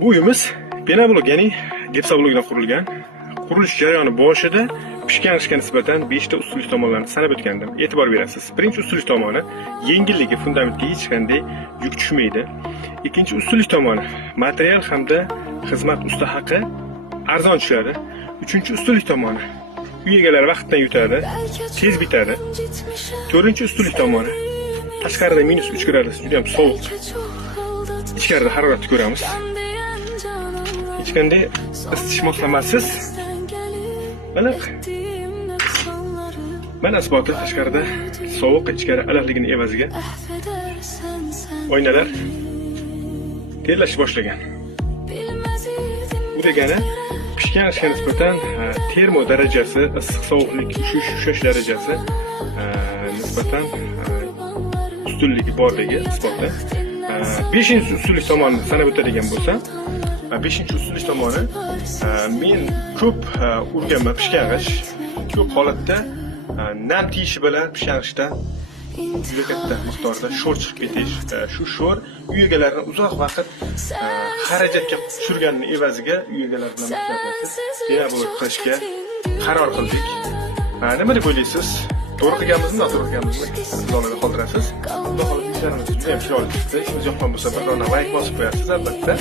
Bu uyimiz pinablok, ya'ni gipsoblokdan qurilgan. Qurilish jarayoni boshida pishgan ishga nisbatan 5 ta ustunlik tomonlarni sanab o'tgandim. E'tibor berasiz. Birinchi ustunlik tomoni yengilligi, fundamentga hech qanday yuk tushmaydi. Ikkinchi ustunlik tomoni material hamda xizmat ustahaqi arzon tushadi. Uchinchi ustunlik tomoni uy egalari vaqtdan yutadi, tez bitadi. To'rtinchi ustunlik tomoni tashqarida -3 gradus juda ham sovuq. Ichkarida haroratni ko'ramiz. Hech qanday isitish moslamasiz iliq. Mana isboti tashqarida sovuq, ichkari iliqligini evaziga oynalar terlashni boshlagan. Bu degani pishgan ishga nisbatan termo darajasi, issiq sovuqlik ushish darajasi nisbatan ustunligi borligi isboti. 5-chi ustunlik tomonini sanab o'tadigan bo'lsam, 5-chi ustunlik tomoni men ko'p urganman pishgach, ko'p holatda nam tiyishi bilan pishganishdan juda katta miqdorda sho'r chiqib ketish. Shu sho'r uy egalarini uzoq vaqt xarajatga tushirganning evaziga uy egalari bilan maslahatlashib, yana buni qilishga qaror qildik. Nima deb o'ylaysiz? To'g'ri qilganmizmi, noto'g'ri qilganmizmi? Sizlarga qoldirasiz. Xudo xohlasa ishlarimiz juda ham chiroyli chiqdi. Ishimiz yoqqan bo'lsa, bir dona like bosib qo'yasiz albatta.